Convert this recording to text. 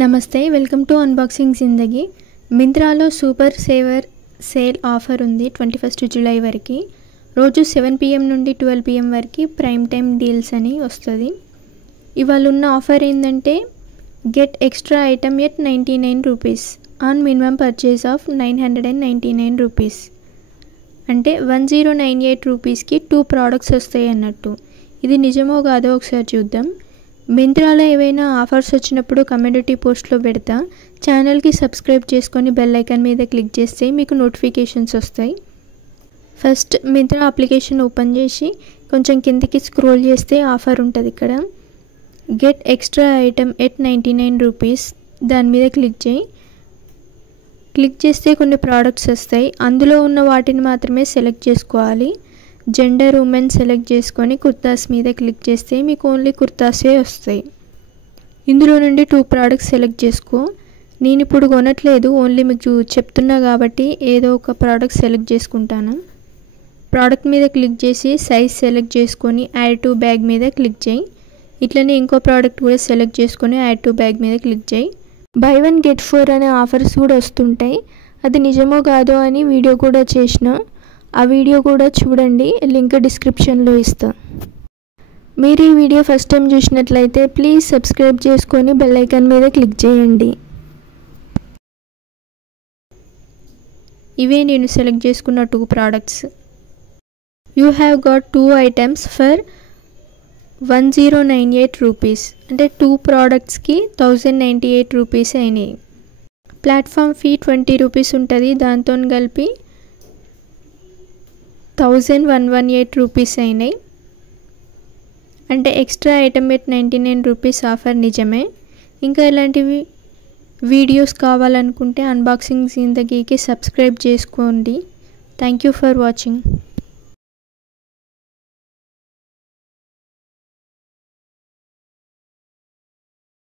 నమస్తే welcome to unboxing Zindagi మింత్రాలో super saver sale offer ఉంది 21 July వరకు రోజు 7 pm నుండి 12 pm వరకు ప్రైమ్ టైం డీల్స్ అని వస్తుంది ఇవాళ ఉన్న ఆఫర్ ఏందంటే get extra item at 99 rupees on minimum purchase of 999 rupees అంటే 1098 రూపీస్కి 2 ప్రోడక్ట్స్ వస్తాయి అన్నట్టు ఇది నిజమో కాదో ఒకసారి చూద్దాం మింత్రాలో ఏవైనా ఆఫర్స్ వచ్చినప్పుడు కమ్యూనిటీ పోస్ట్లో పెడతా ఛానల్కి సబ్స్క్రైబ్ చేసుకొని బెల్ ఐకాన్ మీద క్లిక్ చేస్తే మీకు నోటిఫికేషన్స్ వస్తాయి ఫస్ట్ మింత్రా అప్లికేషన్ ఓపెన్ చేసి కొంచెం కిందికి స్క్రోల్ చేస్తే ఆఫర్ ఉంటుంది ఇక్కడ get extra item at 99 rupees దాని మీద క్లిక్ చేస్తే కొన్ని ప్రోడక్ట్స్ వస్తాయి అందులో ఉన్న వాటిని మాత్రమే సెలెక్ట్ చేసుకోవాలి జెండర్ ఉమెన్ సెలెక్ట్ చేసుకొని కుర్తాస్ మీద క్లిక్ చేస్తే మీకు ఓన్లీ కుర్తాసే వస్తాయి ఇందులో నుండి 2 ప్రోడక్ట్స్ సెలెక్ట్ చేసుకో నేను ఇప్పుడు కొనట్లేదు ఓన్లీ మీకు చెప్తున్నా కాబట్టి ఏదో ఒక ప్రోడక్ట్ సెలెక్ట్ చేసుకుంటాను ప్రోడక్ట్ మీద క్లిక్ చేసి సైజ్ సెలెక్ట్ చేసుకొని యాడ్ టు బ్యాగ్ మీద క్లిక్ చేయి ఇట్లనే ఇంకో ప్రోడక్ట్ కూడా సెలెక్ట్ చేసుకొని యాడ్ టు బ్యాగ్ మీద క్లిక్ చేయి బై 1 గెట్ 4 అనే ఆఫర్స్ కూడా వస్తుంటాయి అది నిజమో కాదో అని వీడియో కూడా చేసిన ఆ వీడియో కూడా చూడండి లింక్ డిస్క్రిప్షన్లో ఇస్తా మీరు ఈ వీడియో ఫస్ట్ టైం చూసినట్లయితే ప్లీజ్ సబ్స్క్రైబ్ చేసుకొని బెల్ ఐకాన్ మీద క్లిక్ చేయండి ఇవే నేను సెలెక్ట్ చేసుకున్న 2 products you have got 2 items for 1098 rupees అంటే 2 ప్రోడక్ట్స్కి 1098 రూపీస్ అయినాయి ప్లాట్ఫామ్ ఫీ 20 రూపీస్ ఉంటుంది దాంతో కలిపి 1118 రూపీస్ అయినాయి అంటే extra item at 99 rupees offer నిజమే ఇంకా ఇలాంటివి వీడియోస్ కావాలనుకుంటే అన్బాక్సింగ్ జిందగీకి సబ్స్క్రైబ్ చేసుకోండి థ్యాంక్ యూ ఫర్ వాచింగ్